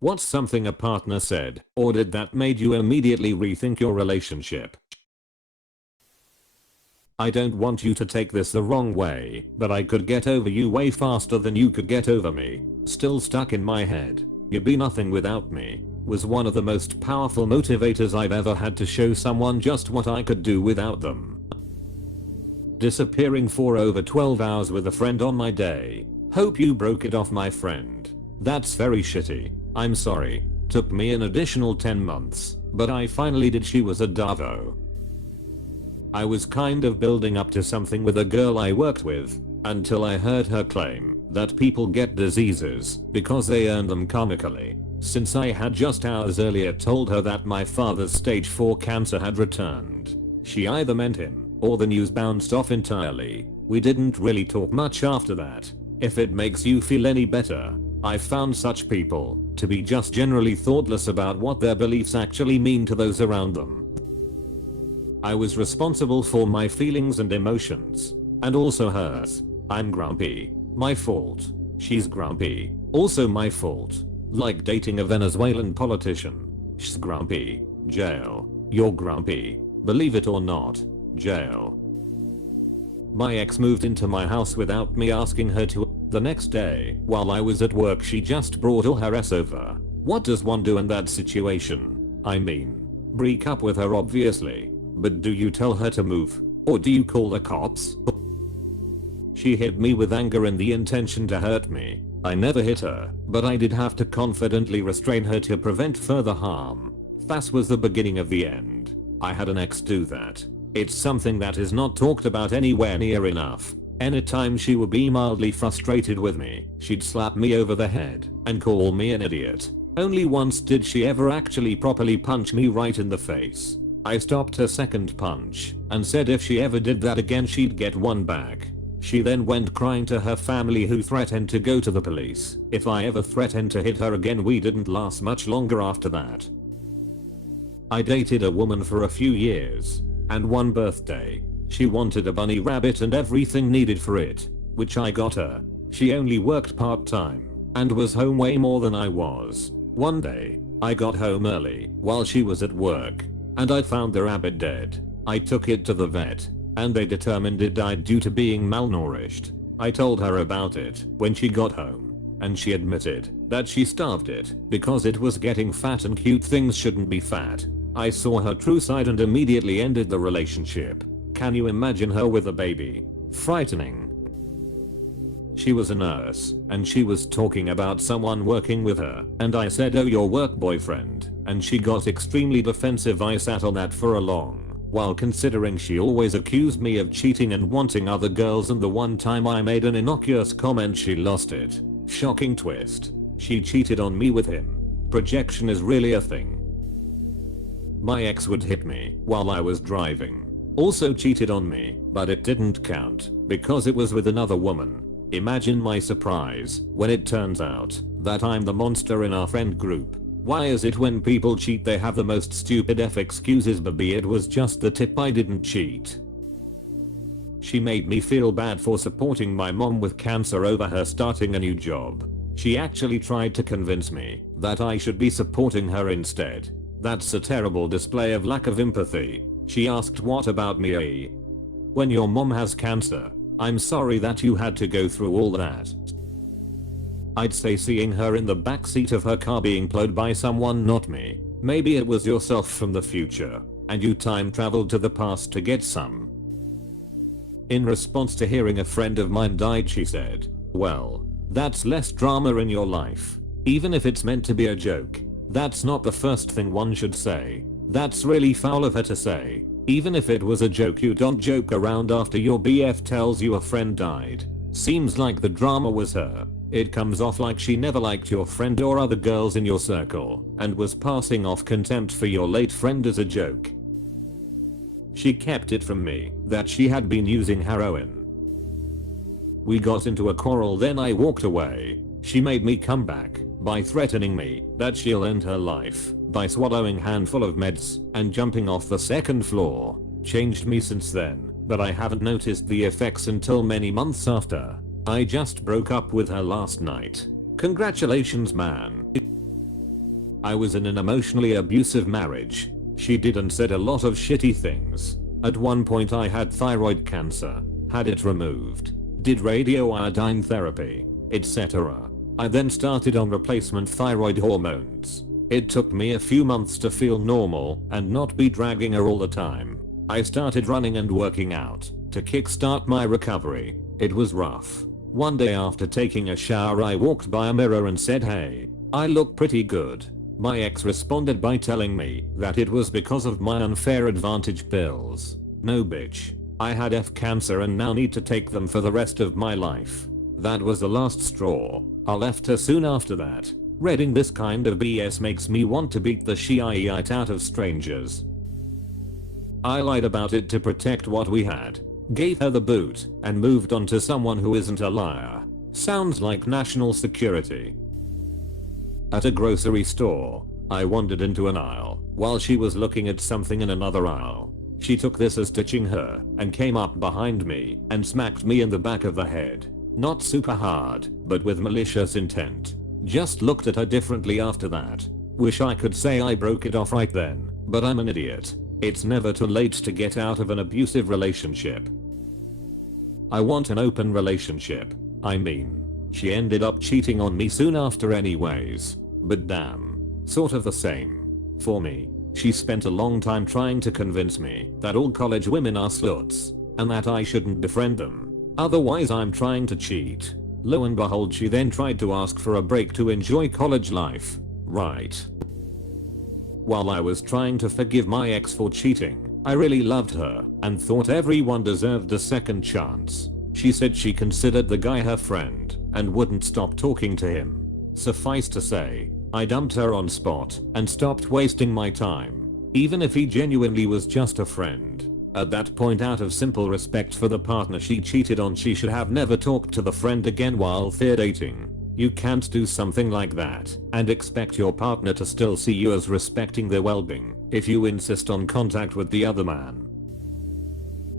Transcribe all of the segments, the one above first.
What's something a partner said or did that made you immediately rethink your relationship? I don't want you to take this the wrong way, but I could get over you way faster than you could get over me. Still stuck in my head. You'd be nothing without me. Was one of the most powerful motivators I've ever had to show someone just what I could do without them. Disappearing for over 12 hours with a friend on my day. Hope you broke it off, my friend. That's very shitty. I'm sorry. Took me an additional 10 months, but I finally did. She was a Davo. I was kind of building up to something with a girl I worked with, until I heard her claim that people get diseases because they earn them karmically. Since I had just hours earlier told her that my father's stage 4 cancer had returned, she either meant him or the news bounced off entirely. We didn't really talk much after that. If it makes you feel any better, I found such people to be just generally thoughtless about what their beliefs actually mean to those around them. I was responsible for my feelings and emotions, and also hers. I'm grumpy. My fault. She's grumpy. Also my fault. Like dating a Venezuelan politician. She's grumpy. Jail. You're grumpy. Believe it or not. Jail. My ex moved into my house without me asking her to. The next day, while I was at work, she just brought all her ass over. What does one do in that situation? I mean, break up with her obviously. But do you tell her to move? Or do you call the cops? She hit me with anger and the intention to hurt me. I never hit her, but I did have to confidently restrain her to prevent further harm. That was the beginning of the end. I had an ex do that. It's something that is not talked about anywhere near enough. Anytime she would be mildly frustrated with me, she'd slap me over the head and call me an idiot. Only once did she ever actually properly punch me right in the face. I stopped her second punch and said if she ever did that again she'd get one back. She then went crying to her family, who threatened to go to the police if I ever threatened to hit her again. We didn't last much longer after that. I dated a woman for a few years, and one birthday, she wanted a bunny rabbit and everything needed for it, which I got her. She only worked part-time and was home way more than I was. One day, I got home early while she was at work, and I found the rabbit dead. I took it to the vet, and they determined it died due to being malnourished. I told her about it when she got home, and she admitted that she starved it because it was getting fat and cute things shouldn't be fat. I saw her true side and immediately ended the relationship. Can you imagine her with a baby? Frightening. She was a nurse, and she was talking about someone working with her, and I said, "Oh, your work boyfriend," and she got extremely defensive. I sat on that for a long while, considering she always accused me of cheating and wanting other girls, and the one time I made an innocuous comment she lost it. Shocking twist. She cheated on me with him. Projection is really a thing. My ex would hit me while I was driving. Also cheated on me, but it didn't count because it was with another woman. Imagine my surprise when it turns out that I'm the monster in our friend group. Why is it when people cheat they have the most stupid excuses? Baby, it was just the tip, I didn't cheat. She made me feel bad for supporting my mom with cancer over her starting a new job. She actually tried to convince me that I should be supporting her instead. That's a terrible display of lack of empathy. She asked, "What about me? When your mom has cancer, I'm sorry that you had to go through all that." I'd say seeing her in the backseat of her car being plowed by someone, not me. Maybe it was yourself from the future, and you time traveled to the past to get some. In response to hearing a friend of mine died, she said, "Well, that's less drama in your life. Even if it's meant to be a joke, that's not the first thing one should say. That's really foul of her to say. Even if it was a joke, you don't joke around after your BF tells you a friend died. Seems like the drama was her. It comes off like she never liked your friend or other girls in your circle and was passing off contempt for your late friend as a joke. She kept it from me that she had been using heroin. We got into a quarrel, then I walked away. She made me come back by threatening me that she'll end her life by swallowing handful of meds and jumping off the second floor. Changed me since then, but I haven't noticed the effects until many months after. I just broke up with her last night. Congratulations, man. I was in an emotionally abusive marriage. She did and said a lot of shitty things. At one point I had thyroid cancer, had it removed, did radioiodine therapy, etc. I then started on replacement thyroid hormones. It took me a few months to feel normal and not be dragging her all the time. I started running and working out to kickstart my recovery. It was rough. One day after taking a shower I walked by a mirror and said, "Hey, I look pretty good." My ex responded by telling me that it was because of my unfair advantage pills. No bitch. I had cancer and now need to take them for the rest of my life. That was the last straw. I left her soon after that. Reading this kind of BS makes me want to beat the shit out of strangers. I lied about it to protect what we had, gave her the boot, and moved on to someone who isn't a liar. Sounds like national security. At a grocery store, I wandered into an aisle while she was looking at something in another aisle. She took this as ditching her and came up behind me and smacked me in the back of the head. Not super hard, but with malicious intent. Just looked at her differently after that. Wish I could say I broke it off right then, but I'm an idiot. It's never too late to get out of an abusive relationship. I want an open relationship. I mean, she ended up cheating on me soon after anyways. But damn, sort of the same. For me, she spent a long time trying to convince me that all college women are sluts, and that I shouldn't befriend them. Otherwise I'm trying to cheat. Lo and behold, she then tried to ask for a break to enjoy college life. Right. While I was trying to forgive my ex for cheating, I really loved her and thought everyone deserved a second chance. She said she considered the guy her friend and wouldn't stop talking to him. Suffice to say, I dumped her on spot and stopped wasting my time, even if he genuinely was just a friend. At that point, out of simple respect for the partner she cheated on, she should have never talked to the friend again while they're dating. You can't do something like that and expect your partner to still see you as respecting their well-being if you insist on contact with the other man.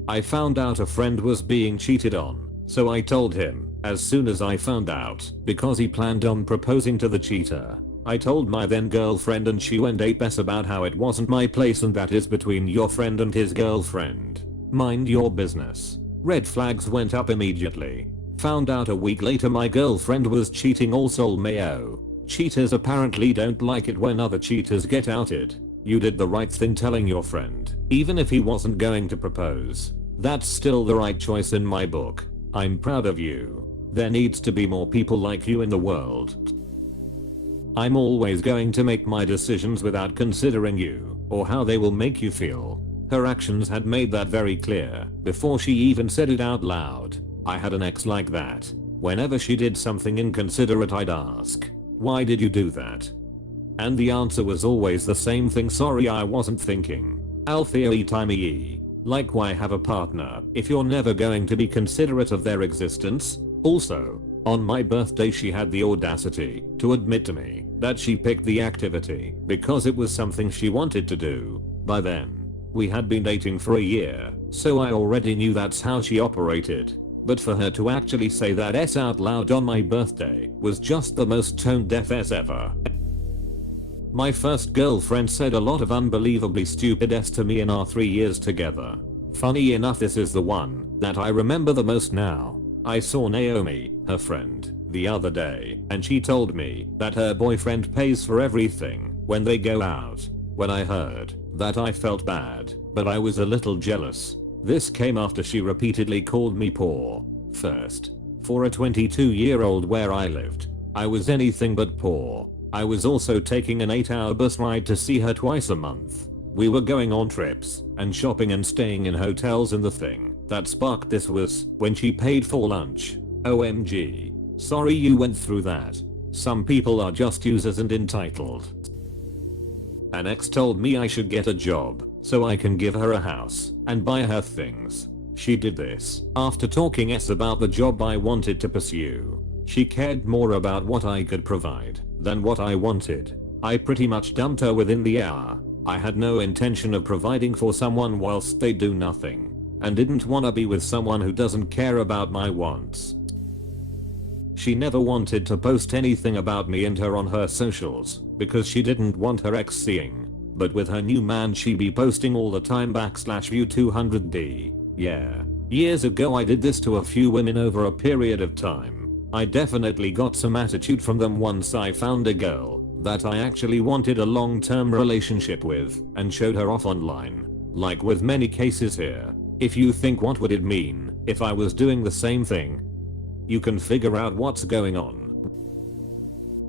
I found out a friend was being cheated on, so I told him as soon as I found out, because he planned on proposing to the cheater. I told my then girlfriend and she went ape about how it wasn't my place and that is between your friend and his girlfriend. Mind your business. Red flags went up immediately. Found out a week later my girlfriend was cheating also. Mayo. Cheaters apparently don't like it when other cheaters get outed. You did the right thing telling your friend, even if he wasn't going to propose. That's still the right choice in my book. I'm proud of you. There needs to be more people like you in the world. I'm always going to make my decisions without considering you or how they will make you feel. Her actions had made that very clear before she even said it out loud. I had an ex like that. Whenever she did something inconsiderate, I'd ask, "Why did you do that?" And the answer was always the same thing: "Sorry, I wasn't thinking." Althea timey. Like, why have a partner if you're never going to be considerate of their existence? Also, on my birthday she had the audacity to admit to me that she picked the activity because it was something she wanted to do. By then, we had been dating for a year, so I already knew that's how she operated. But for her to actually say that S out loud on my birthday was just the most tone deaf S ever. My first girlfriend said a lot of unbelievably stupid S to me in our 3 years together. Funny enough, this is the one that I remember the most now. I saw Naomi, her friend, the other day, and she told me that her boyfriend pays for everything when they go out. When I heard that, I felt bad, but I was a little jealous. This came after she repeatedly called me poor. First, for a 22-year-old where I lived, I was anything but poor. I was also taking an 8-hour bus ride to see her twice a month. We were going on trips and shopping and staying in hotels, and the thing that sparked this was when she paid for lunch. OMG. Sorry you went through that. Some people are just users and entitled. An ex told me I should get a job so I can give her a house and buy her things. She did this after talking S about the job I wanted to pursue. She cared more about what I could provide than what I wanted. I pretty much dumped her within the hour. I had no intention of providing for someone whilst they do nothing, and didn't want to be with someone who doesn't care about my wants. She never wanted to post anything about me and her on her socials because she didn't want her ex seeing. But with her new man she be posting all the time /view 200D. Yeah. Years ago I did this to a few women over a period of time. I definitely got some attitude from them once I found a girl that I actually wanted a long-term relationship with and showed her off online. Like with many cases here, if you think what would it mean if I was doing the same thing, you can figure out what's going on.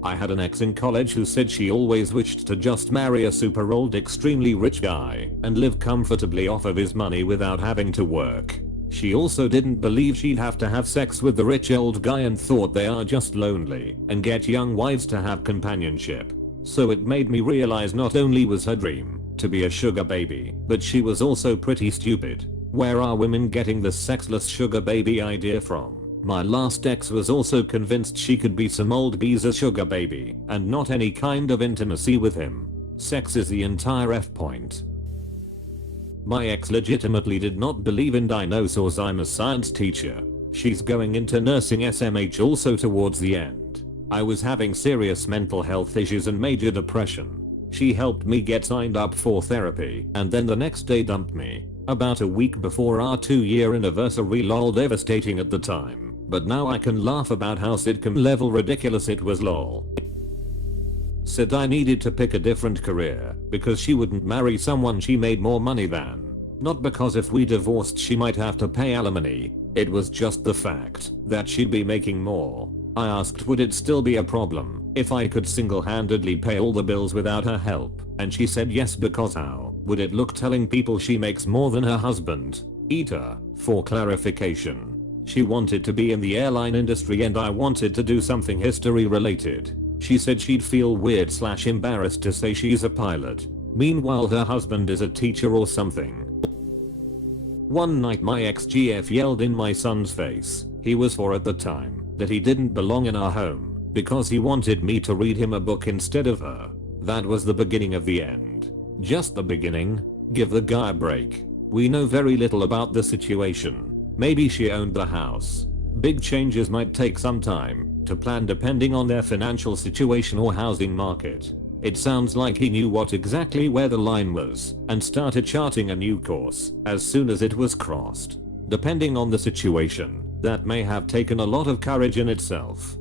I had an ex in college who said she always wished to just marry a super old extremely rich guy and live comfortably off of his money without having to work. She also didn't believe she'd have to have sex with the rich old guy and thought they are just lonely and get young wives to have companionship. So it made me realize not only was her dream to be a sugar baby, but she was also pretty stupid. Where are women getting the sexless sugar baby idea from? My last ex was also convinced she could be some old geezer sugar baby and not any kind of intimacy with him. Sex is the entire F point. My ex legitimately did not believe in dinosaurs. I'm a science teacher. She's going into nursing SMH also towards the end. I was having serious mental health issues and major depression. She helped me get signed up for therapy and then the next day dumped me. About a week before our 2-year anniversary. Lol, devastating at the time. But now I can laugh about how sitcom level ridiculous it was. Lol. Said I needed to pick a different career because she wouldn't marry someone she made more money than. Not because if we divorced she might have to pay alimony, it was just the fact that she'd be making more. I asked would it still be a problem if I could single-handedly pay all the bills without her help, and she said yes because how would it look telling people she makes more than her husband? Eater. For clarification, she wanted to be in the airline industry and I wanted to do something history related. She said she'd feel weird / embarrassed to say she's a pilot. Meanwhile her husband is a teacher or something. One night my ex-GF yelled in my son's face, he was 4 at the time, that he didn't belong in our home because he wanted me to read him a book instead of her. That was the beginning of the end. Just the beginning. Give the guy a break. We know very little about the situation. Maybe she owned the house. Big changes might take some time to plan depending on their financial situation or housing market. It sounds like he knew exactly where the line was and started charting a new course as soon as it was crossed. Depending on the situation, that may have taken a lot of courage in itself.